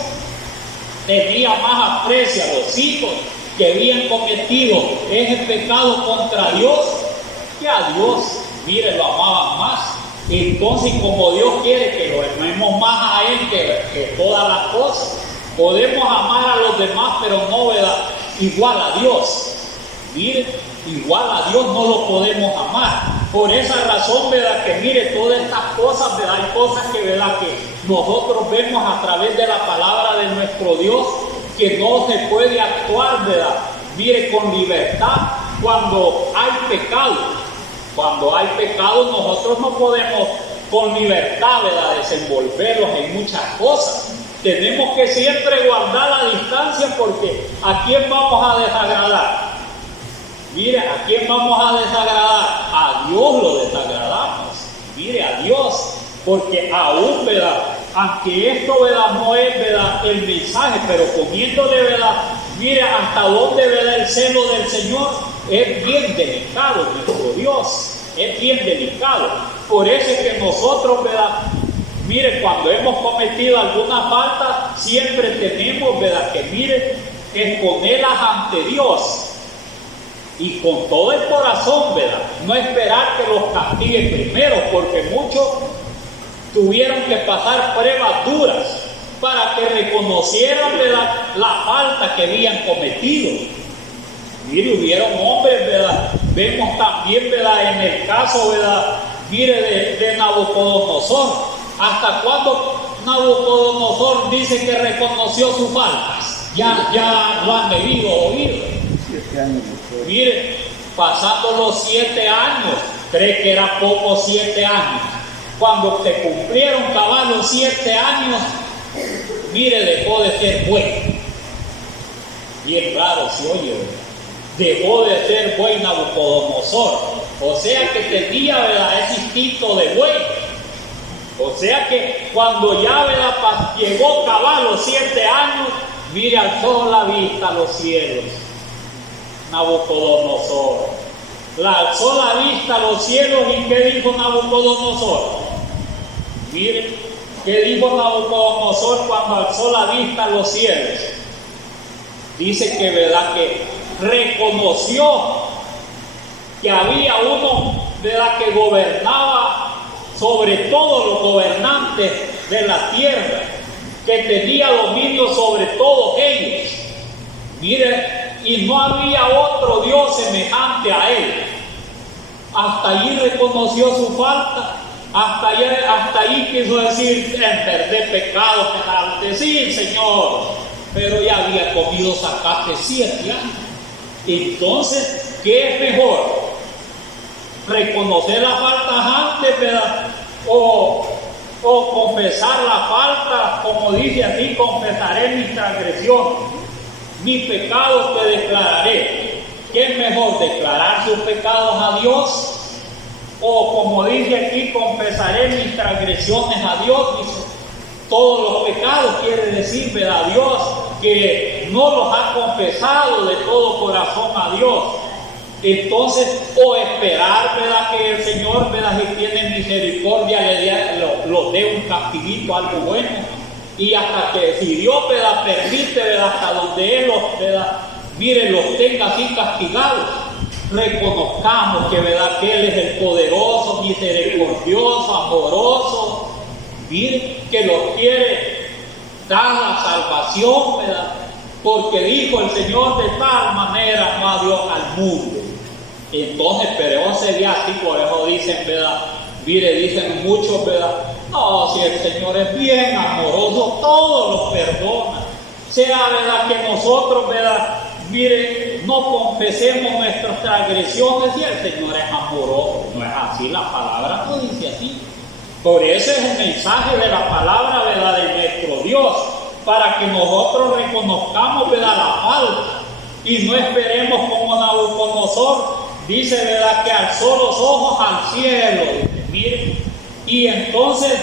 tenía más aprecio a los hijos que habían cometido ese pecado contra Dios que a Dios. Mire, lo amaban más. Entonces, como Dios quiere que lo amemos más a Él que todas las cosas, podemos amar a los demás, pero no, ¿verdad?, igual a Dios. Mire, igual a Dios no lo podemos amar. Por esa razón, ¿verdad?, que mire, todas estas cosas, ¿verdad?, hay cosas que, ¿verdad?, que nosotros vemos a través de la palabra de nuestro Dios, que no se puede actuar, ¿verdad?, mire, con libertad cuando hay pecado. Cuando hay pecado, nosotros no podemos con libertad, ¿verdad?, desenvolverlos en muchas cosas. Tenemos que siempre guardar la distancia, porque ¿a quién vamos a desagradar? Mire, ¿a quién vamos a desagradar? A Dios lo desagradamos. Mire, a Dios. Porque aún, ¿verdad?, aunque esto, ¿verdad?, no es, ¿verdad?, el mensaje, pero comiéndole, ¿verdad?, mire hasta dónde, ¿verdad?, el celo del Señor. es bien delicado nuestro Dios, es bien delicado. Por eso es que nosotros, ¿verdad? Mire, cuando hemos cometido alguna falta, siempre tenemos, ¿verdad?, que, mire, exponerlas ante Dios. Y con todo el corazón, ¿verdad? No esperar que los castigue primero, porque muchos tuvieron que pasar pruebas duras para que reconocieran, ¿verdad?, la falta que habían cometido. Mire, hubieron hombres, ¿verdad? Vemos también, ¿verdad?, en el caso, ¿verdad?, mire, de Nabucodonosor. ¿Hasta cuándo Nabucodonosor dice que reconoció sus faltas? Ya lo han debido oír. 7 años después. Mire, pasando los 7 años, cree que era poco 7 años. Cuando se cumplieron cabal los 7 años, mire, dejó de ser bueno. Bien raro se oye, ¿verdad? Dejó de ser buen Nabucodonosor. O sea que tenía, ¿verdad?, ese instinto de buey. O sea que cuando ya, ¿verdad?, llegó cabal los 7 años, mire, alzó la vista a los cielos. Nabucodonosor alzó la vista a los cielos, y ¿qué dijo Nabucodonosor? Mire, ¿qué dijo Nabucodonosor cuando alzó la vista a los cielos? Dice que, ¿verdad?, que reconoció que había uno, ¿verdad?, que gobernaba sobre todos los gobernantes de la tierra, que tenía dominio sobre todos ellos. Mire, y no había otro Dios semejante a él. Hasta allí reconoció su falta, hasta allí quiso decir: en verdad pecado penante, sí, Señor, pero ya había comido zacate 7 años. Entonces, ¿qué es mejor? ¿Reconocer las faltas antes, ¿verdad?, o confesar la falta? Como dice así: confesaré mis transgresiones, mis pecados te declararé. ¿Qué es mejor, declarar sus pecados a Dios? O como dice aquí, confesaré mis transgresiones a Dios. Dice, todos los pecados, quiere decir, ¿verdad?, Dios, que no los ha confesado de todo corazón a Dios. Entonces, o esperar, ¿verdad?, que el Señor, ¿verdad?, si tiene misericordia, lo dé un castiguito, algo bueno. Y hasta que, si Dios, ¿verdad?, permite, ¿verdad?, hasta donde Él los, ¿verdad?, mire, los tenga así castigados, reconozcamos que, ¿verdad?, que Él es el poderoso, misericordioso, amoroso, mire, que los quiere dar la salvación, ¿verdad?, porque dijo el Señor: de tal manera amó a Dios al mundo. Entonces, pero se ve así, por eso dicen, ¿verdad?, mire, dicen muchos, ¿verdad?, no, si el Señor es bien amoroso, todo lo perdona. Sea, ¿verdad?, que nosotros, ¿verdad?, mire, no confesemos nuestras transgresiones, y el Señor es amoroso. No es así, la palabra no dice así. Por eso es un mensaje de la palabra, ¿verdad?, de nuestro Dios, para que nosotros reconozcamos, ¿verdad?, la falta, y no esperemos como Nabucodonosor. Dice, ¿verdad?, que alzó los ojos al cielo, dice, mire, y entonces,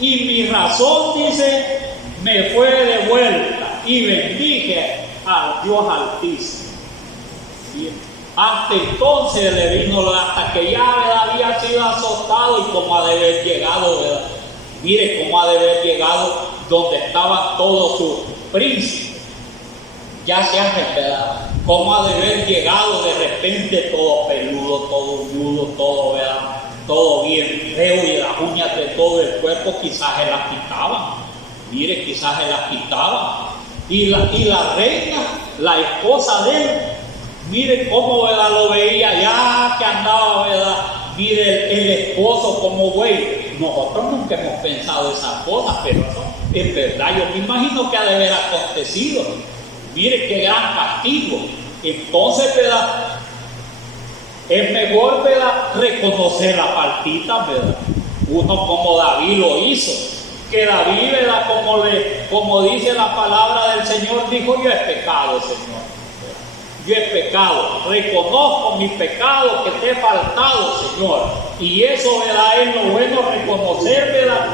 y mi razón, dice, me fue de vuelta, y bendije al Dios Altísimo. Bien. Hasta entonces le vino, hasta que ya, ¿verdad?, había sido azotado, y como ha de haber llegado, ¿verdad?, mire, cómo ha de haber llegado donde estaban todos sus príncipes. Ya se hace, ¿verdad?, cómo ha de haber llegado de repente todo peludo, todo nudo, todo, ¿verdad?, todo bien feo, y las uñas de todo el cuerpo quizás se las quitaban. Mire, quizás se las quitaban. Y la reina, la esposa de él, mire cómo, ¿verdad?, lo veía ya que andaba, ¿verdad?, mire el esposo como güey. Nosotros nunca hemos pensado esas cosas, pero eso, en verdad, yo me imagino que ha de haber acontecido. Mire qué gran castigo. Entonces, ¿verdad?, es mejor, ¿verdad?, reconocer la faltita, ¿verdad? Uno como David lo hizo. Que David, ¿verdad?, como dice la palabra del Señor, dijo: yo he pecado, Señor. Yo he pecado. Reconozco mis pecados, que te he faltado, Señor. Y eso, ¿verdad?, es lo bueno, reconocer, ¿verdad?,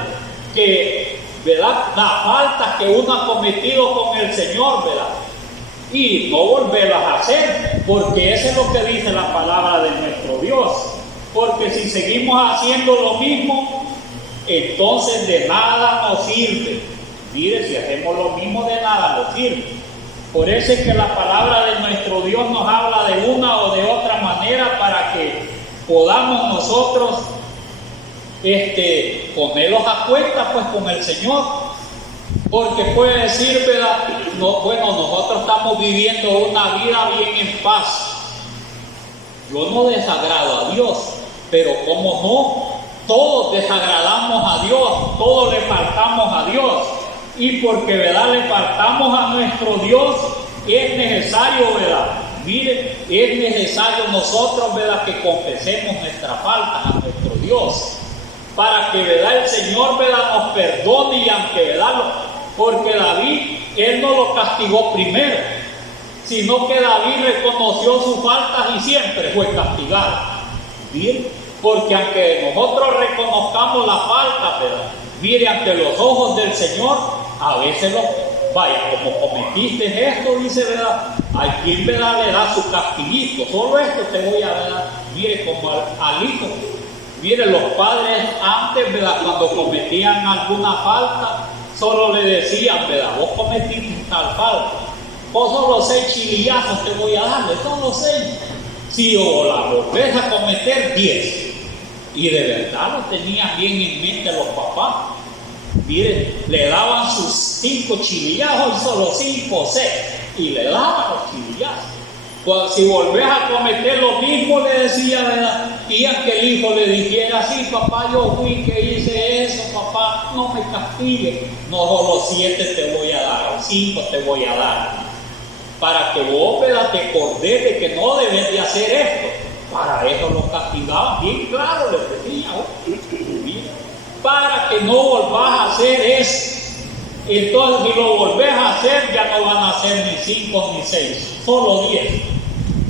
que, ¿verdad?, las faltas que uno ha cometido con el Señor, ¿verdad?, y no volverlas a hacer, porque eso es lo que dice la palabra de nuestro Dios. Porque si seguimos haciendo lo mismo, entonces de nada nos sirve. Mire, si hacemos lo mismo, de nada nos sirve. Por eso es que la palabra de nuestro Dios nos habla de una o de otra manera para que podamos nosotros ponerlos a cuenta pues con el Señor. Porque puede decir, ¿verdad? No, bueno, nosotros estamos viviendo una vida bien en paz. Yo no desagrado a Dios, pero como no, todos desagradamos a Dios, todos le faltamos a Dios. Y porque, ¿verdad?, le faltamos a nuestro Dios, es necesario, ¿verdad? Mire, es necesario nosotros, ¿verdad?, que confesemos nuestra falta a nuestro Dios, para que, ¿verdad?, el Señor, ¿verdad?, nos perdone. Y aunque, ¿verdad?, porque David, él no lo castigó primero, sino que David reconoció sus faltas y siempre fue castigado. Bien, porque aunque nosotros reconozcamos la falta, ¿verdad?, mire, ante los ojos del Señor, a veces vaya, como cometiste esto, dice, ¿verdad?, a quien, ¿verdad?, le da su castiguito. Solo esto te voy a dar, mire, como al hijo. Mire, los padres antes, ¿verdad?, cuando cometían alguna falta, solo le decían, ¿verdad?, vos cometiste tal falta, vos solo 6 chilillazos te voy a darle, solo 6. Si o la volvés a cometer, 10. Y de verdad lo tenían bien en mente los papás. Miren, le daban sus 5 chilillazos y solo 5 o 6. Y le daban los chilillazos. Cuando, si volvés a cometer lo mismo, le decía, ¿verdad? Y aunque el hijo le dijera, sí, papá, yo fui que hice eso, papá, no me castigues. No, solo 7 te voy a dar, o 5 te voy a dar. Para que vos, ¿verdad?, te acordés de que no debes de hacer esto. Para eso lo castigaban, bien claro, les decía, para que no volvás a hacer eso. Entonces, si lo volvés a hacer, ya no van a ser ni 5 ni 6, solo 10.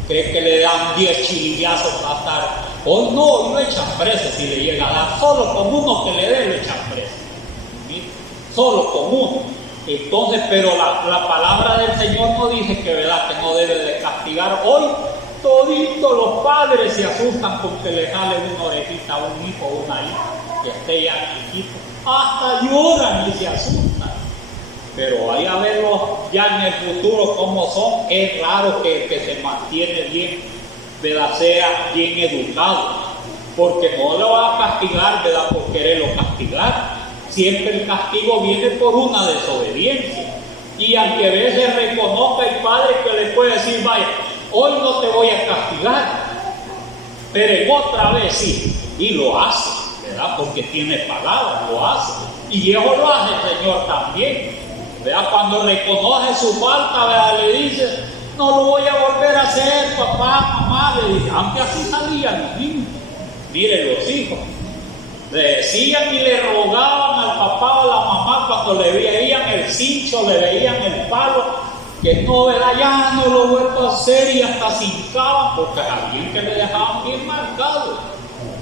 ¿Crees que le dan 10 chilillazos para estar? O no, lo echan preso si le llega a dar. Solo con uno que le dé, lo echan preso. ¿Sí? Solo con uno. Entonces, pero la palabra del Señor no dice que, ¿verdad?, que no debe de castigar. Hoy toditos los padres se asustan con que le jale una orejita a un hijo o una hija que esté ya chiquito. Hasta lloran y se asustan. Pero vaya a verlos ya en el futuro cómo son. Es raro que el que se mantiene bien, ¿verdad?, sea bien educado. Porque no lo va a castigar, ¿verdad?, por quererlo castigar. Siempre el castigo viene por una desobediencia. Y aunque a veces reconozca el padre que le puede decir, vaya, hoy no te voy a castigar, pero en otra vez sí. Y lo hace, ¿verdad?, porque tiene palabra, lo hace. Y eso lo hace el Señor también, ¿verdad? Cuando reconoce su falta, ¿verdad?, le dice, no lo voy a volver a hacer, papá, mamá, le dice, aunque así salían los niños. Miren los hijos. Le decían y le rogaban al papá o a la mamá cuando le veían el cincho, le veían el palo, que no, ¿verdad?, ya no lo vuelvo a hacer, y hasta se hincaban porque habían que le dejaban bien marcado.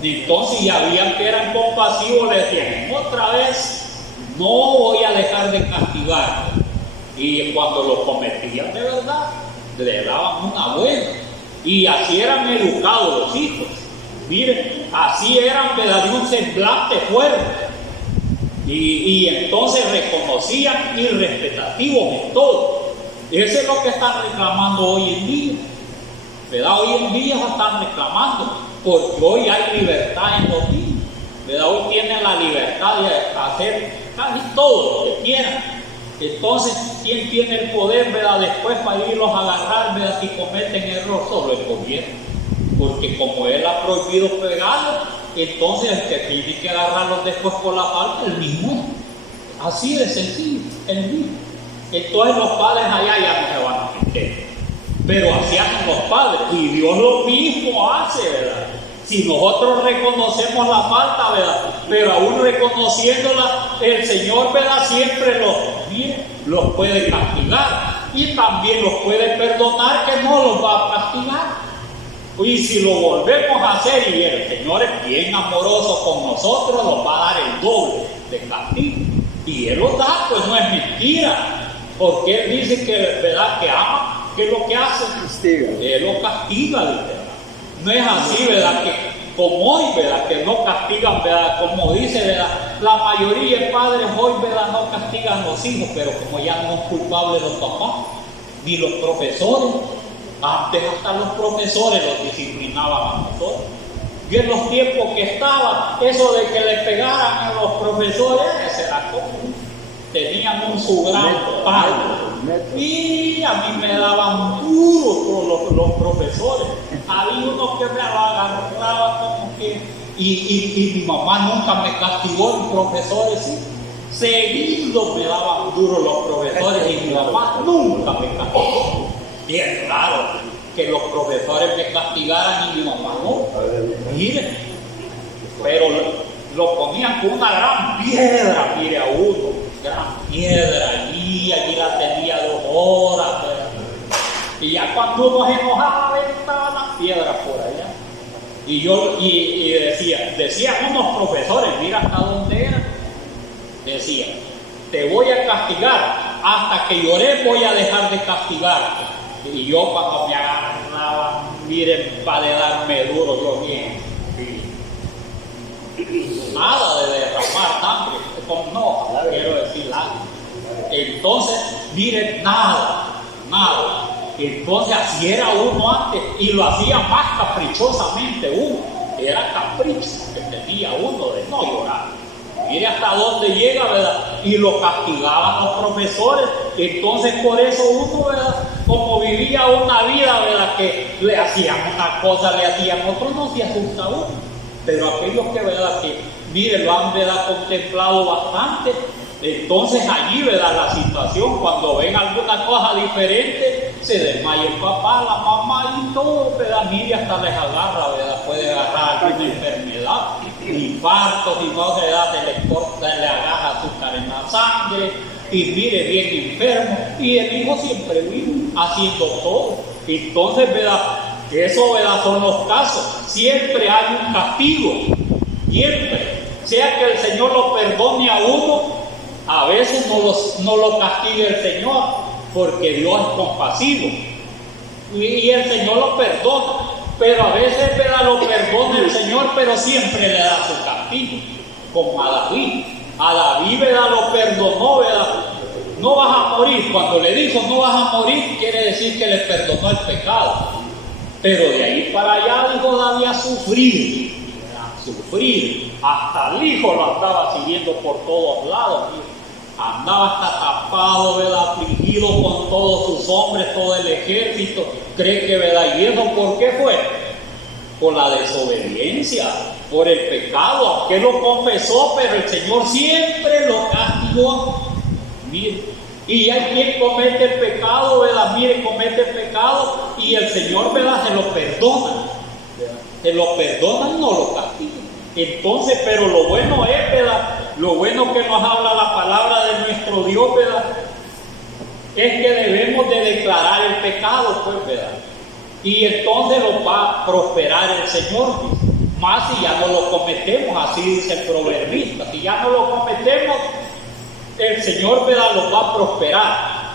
Y entonces, y habían que eran compasivos, le decían, otra vez no voy a dejar de castigar. Y cuando lo cometían de verdad, le daban una buena. Y así eran educados los hijos. Miren, así eran, ¿verdad?, de un semblante fuerte. Y entonces reconocían y respetativos en todo. Eso es lo que están reclamando hoy en día, ¿verdad? Hoy en día se están reclamando, porque hoy hay libertad en los niños, ¿verdad? Hoy tienen la libertad de hacer casi todo lo que quieran. Entonces, ¿quién tiene el poder, ¿verdad?, después para irlos a agarrar, ¿verdad?, si cometen error? Solo el gobierno. Porque como él ha prohibido pegarlos, entonces el que tiene que agarrarlos después por la falta, el mismo. Así de sencillo, el mismo. Entonces los padres allá ya no se van a meter. Pero así hacen los padres. Y Dios lo mismo hace, ¿verdad? Si nosotros reconocemos la falta, ¿verdad?, pero aún reconociéndola, el Señor, ¿verdad?, siempre los puede castigar. Y también los puede perdonar, que no los va a castigar. Y si lo volvemos a hacer, y el Señor es bien amoroso con nosotros, nos va a dar el doble de castigo. Y Él lo da, pues no es mentira. Porque Él dice que, ¿verdad?, que ama ¿qué es lo que hace? Castiga. Él lo castiga, ¿verdad? No es así, ¿verdad? Que como hoy, ¿verdad? Que no castigan, ¿verdad? Como dice, ¿verdad? La mayoría de padres hoy, ¿verdad? No castigan a los hijos, pero como ya no son culpables los papás, ni los profesores. Antes hasta los profesores los disciplinaban a nosotros. Y en los tiempos que estaba, eso de que le pegaran a los profesores, ese era común. Tenían un su gran palo. Y a mí me daban duro los profesores. Había uno que me agarraba como que... Y mi mamá nunca me castigó, los profesores sí. Seguido me daban duro los profesores y mi mamá nunca me castigó. Bien raro que los profesores me castigaran y mi mamá no. Mire, pero lo ponían con una gran piedra, mire a uno, gran piedra allí la tenía 2 horas. Y ya cuando uno se enojaba, aventaba las piedras por allá. Y yo decían unos profesores, mira hasta dónde era. Decía, te voy a castigar, hasta que lloré voy a dejar de castigarte. Y yo cuando me agarraba, miren, para darme duro, yo bien. Nada de derramar sangre, no, quiero decir lágrimas. Entonces, miren, nada. Entonces así era uno antes y lo hacía más caprichosamente uno. Era capricho que tenía uno de no llorar. Mire hasta dónde llega, ¿verdad? Y lo castigaban los profesores. Entonces por eso uno, ¿verdad? Como vivía una vida, ¿verdad? Que le hacían una cosa, le hacían otra, no se asusta uno. Pero aquellos que, ¿verdad? Que, mire, lo han, ¿verdad? Contemplado bastante. Entonces allí, ¿verdad? La situación, cuando ven alguna cosa diferente, se desmaya el papá, la mamá y todo, ¿verdad? Mire, hasta les agarra, ¿verdad? Puede agarrar alguna enfermedad, infartos y no se da, se les corta, le agarra azúcar en la sangre, y mire, bien enfermo, y el hijo siempre vive haciendo todo. Entonces, ¿verdad? Eso, ¿verdad? Son los casos. Siempre hay un castigo, siempre. Sea que el Señor lo perdone a uno, a veces no lo castiga el Señor, porque Dios es compasivo. Y el Señor lo perdona. Pero a veces, ¿verdad? Lo perdona el Señor, pero siempre le da su castigo. Como a David. A David, ¿verdad? Lo perdonó, ¿verdad? No vas a morir. Cuando le dijo no vas a morir, quiere decir que le perdonó el pecado. Pero de ahí para allá, dijo David, a sufrir. Sufrir. Hasta el hijo lo andaba siguiendo por todos lados. Andaba hasta tapado, ¿verdad? Afligido con todos sus hombres, todo el ejército. Cree que, ¿verdad? ¿Y eso por qué fue? Por la desobediencia, por el pecado. Aunque lo confesó, pero el Señor siempre lo castigó. Mire, y hay quien comete el pecado, ¿verdad? Mire, comete el pecado y el Señor, ¿verdad? Se lo perdona. Se lo perdona y no lo castiga. Entonces, pero lo bueno es, ¿verdad? Lo bueno que nos habla la palabra de nuestro Dios, ¿verdad? Es que debemos de declarar el pecado, pues, ¿verdad? Y entonces lo va a prosperar el Señor. Más si ya no lo cometemos, así dice el proverbista. Si ya no lo cometemos, el Señor, ¿verdad? Lo va a prosperar.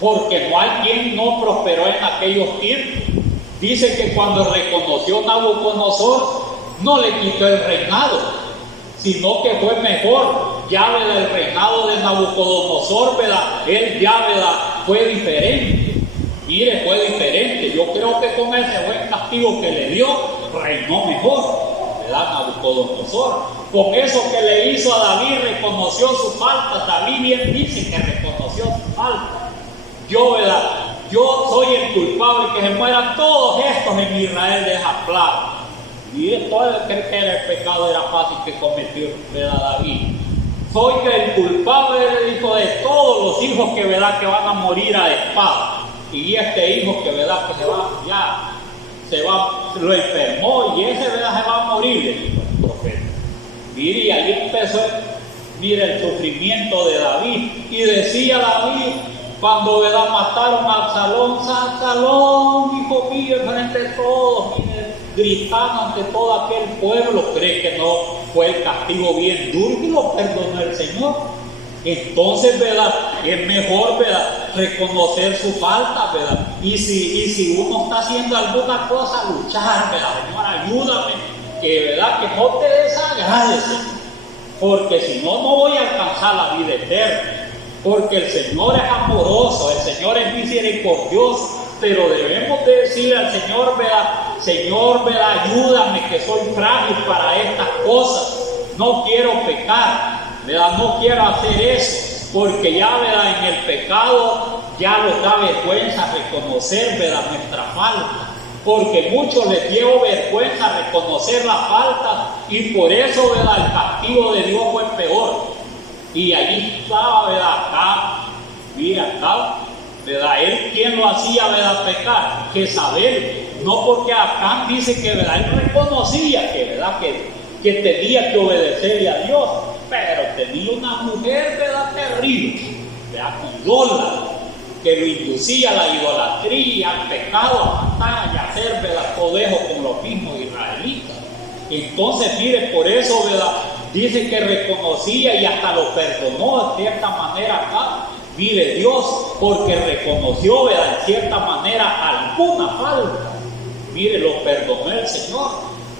Porque no hay quien no prosperó en aquellos tiempos. Dice que cuando reconoció Nabucodonosor, no le quitó el reinado, sino que fue mejor. Ya, ¿verdad? El reinado de Nabucodonosor, ¿verdad? Él ya, ¿verdad? Fue diferente. Mire, fue diferente. Yo creo que con ese buen castigo que le dio, reinó mejor, ¿verdad? Nabucodonosor. Con eso que le hizo a David, reconoció su falta. David bien dice que reconoció su falta. Yo, ¿verdad? Yo soy el culpable, que se mueran todos estos en Israel de esa plaga. Y todo el que era el pecado era fácil que cometió, ¿verdad? David. Soy el culpable, dijo, de todos los hijos que, ¿verdad? Que van a morir a espada. Y este hijo que, ¿verdad? Que se va, lo enfermó y ese, ¿verdad? Se va a morir, le dijo el profeta. Mire, y ahí empezó, mire, el sufrimiento de David. Y decía David, cuando, ¿verdad? Mataron a Absalón, hijo mío, enfrente de todos, mire, gritando ante todo aquel pueblo. Cree que no fue el castigo bien duro y lo perdonó el Señor. Entonces, ¿verdad? Es mejor, ¿verdad?, reconocer su falta, ¿verdad? Y si uno está haciendo alguna cosa, luchar, ¿verdad? Señor, ayúdame, que, ¿verdad?, que no te desagrades, porque si no, no voy a alcanzar la vida eterna. Porque el Señor es amoroso, el Señor es misericordioso, pero debemos de decir al Señor, ¿verdad?, ayúdame, que soy frágil para estas cosas, no quiero pecar, ¿verdad?, no quiero hacer eso, porque ya, ¿verdad?, en el pecado ya nos da vergüenza reconocer, ¿verdad?, nuestra falta, porque muchos les dio vergüenza reconocer la falta, y por eso, ¿verdad?, el castigo de Dios fue peor. Y allí estaba, ¿verdad?, acá, ¿verdad?, él quien lo hacía, ¿verdad?, pecar, Jezabel, no, porque acá dice que, ¿verdad?, él reconocía que, ¿verdad?, que tenía que obedecerle a Dios, pero tenía una mujer, ¿verdad?, terrible, ¿verdad?, idólatra, que lo inducía a la idolatría, al pecado, a matar y a hacer, ¿verdad?, codejo con los mismos israelitas. Entonces, mire, por eso, ¿verdad?, dice que reconocía y hasta lo perdonó de cierta manera acá. Mire, Dios, porque reconoció, ¿verdad?, en cierta manera alguna falta. Mire, lo perdonó el Señor,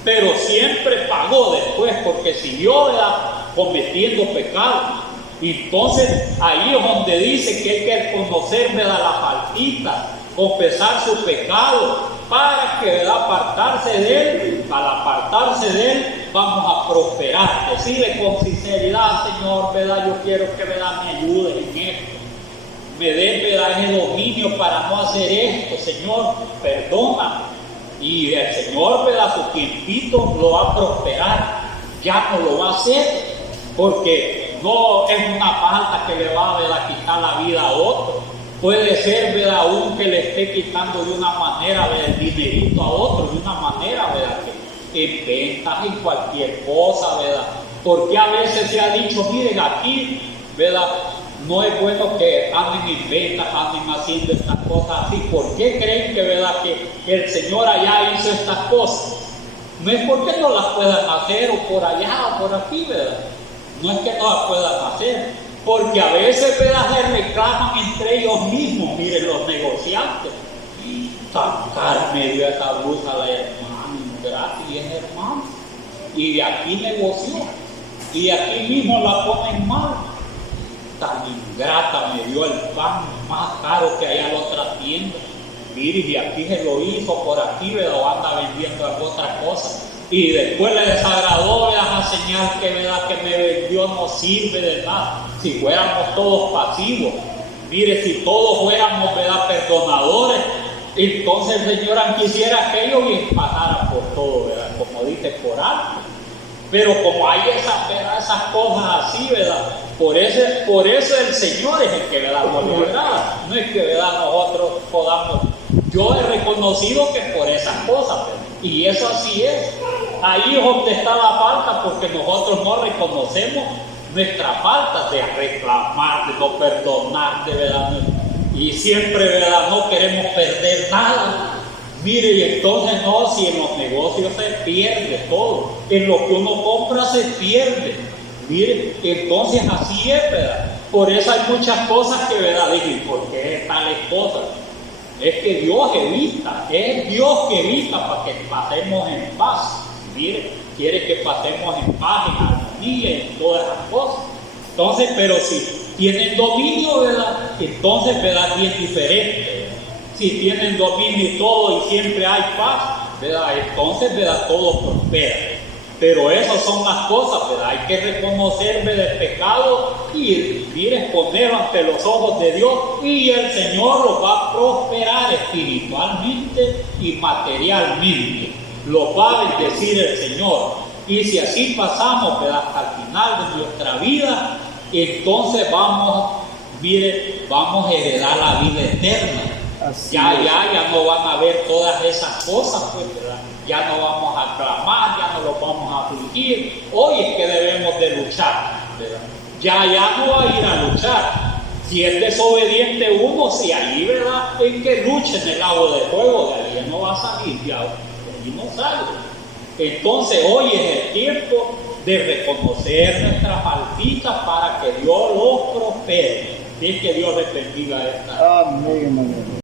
pero siempre pagó después, porque siguió, ¿verdad?, cometiendo pecado. Entonces, ahí es donde dice que hay que reconocer, ¿verdad?, la faltita, confesar su pecado, para que, ¿verdad?, apartarse de él. Al apartarse de él, vamos a prosperar. Decirle con sinceridad: Señor, ¿verdad?, yo quiero que, ¿verdad?, me ayudes en esto, me des, ¿verdad?, ese dominio para no hacer esto. Señor, perdóname. Y el Señor, ¿verdad?, su tiempito lo va a prosperar, ya no lo va a hacer, porque no es una falta que le va, ¿verdad?, quitar la vida a otro. Puede ser, ¿verdad?, aún que le esté quitando de una manera, ¿verdad?, el dinerito a otro, de una manera, ¿verdad?, que en ventas, en cualquier cosa, ¿verdad? Porque a veces se ha dicho: miren, aquí, ¿verdad?, no es bueno que anden en ventas, anden haciendo estas cosas así. ¿Por qué creen que, ¿verdad?, que el Señor allá hizo estas cosas? No es porque no las puedan hacer, o por allá o por aquí, ¿verdad? No es que no las puedan hacer, porque a veces, ¿verdad?, se reclaman entre ellos mismos. Miren, los negociantes: tan cara me dio esa blusa la hermana, gratis, y es hermano, y de aquí negoció, y aquí mismo la ponen mal. Tan ingrata, me dio el pan más caro que hay en la otra tienda. Mire, y aquí se lo hizo, por aquí, ¿verdad?, o anda vendiendo otra cosa. Y después le desagradó, ¿verdad?, esa señal que, ¿verdad?, que me vendió no sirve de nada. Si fuéramos todos pasivos, mire, si todos fuéramos, ¿verdad?, perdonadores, entonces el Señor quisiera que ellos bien pasaran por todo, ¿verdad?, como dice, por alto. Pero como hay esas cosas así, ¿verdad?, por eso el Señor es el que, ¿verdad?, nos librará. No es que, ¿verdad?, nosotros podamos. Yo he reconocido que por esas cosas, ¿verdad?, y eso así es. Ahí es donde está la falta, porque nosotros no reconocemos nuestra falta de reclamar, de no perdonar, de verdad, y siempre, ¿verdad?, no queremos perder nada. Mire, y entonces no, si en los negocios se pierde todo, en lo que uno compra se pierde. Mire, entonces así es, ¿verdad? Por eso hay muchas cosas que, ¿verdad?, dicen: ¿por qué tales cosas? Es que Dios evita, es Dios que evita para que pasemos en paz. Mire, quiere que pasemos en paz, en armonía, en todas esas cosas. Entonces, pero si tienen dominio, ¿verdad?, entonces, ¿verdad?, bien diferente, ¿verdad? Si tienen dominio y todo y siempre hay paz, ¿verdad?, entonces, ¿verdad?, todo prospera. Pero esas son las cosas, ¿verdad? Hay que reconocer, ¿verdad?, el pecado y, mire, ponerlo ante los ojos de Dios, y el Señor los va a prosperar espiritualmente y materialmente. Los va a bendecir el Señor. Y si así pasamos, ¿verdad?, hasta el final de nuestra vida, entonces vamos a heredar la vida eterna. Ya no van a ver todas esas cosas, pues, ¿verdad? Ya no vamos a clamar, ya no los vamos a afligir. Hoy es que debemos de luchar, ¿verdad? Ya no va a ir a luchar. Si es desobediente uno, si ahí, ¿verdad?, en que luche en el lago de fuego, de ahí ya no va a salir, ya de ahí no sale. Entonces hoy es el tiempo de reconocer nuestras faltitas para que Dios los prospere. Y que Dios les bendiga esta. Amén, hermano.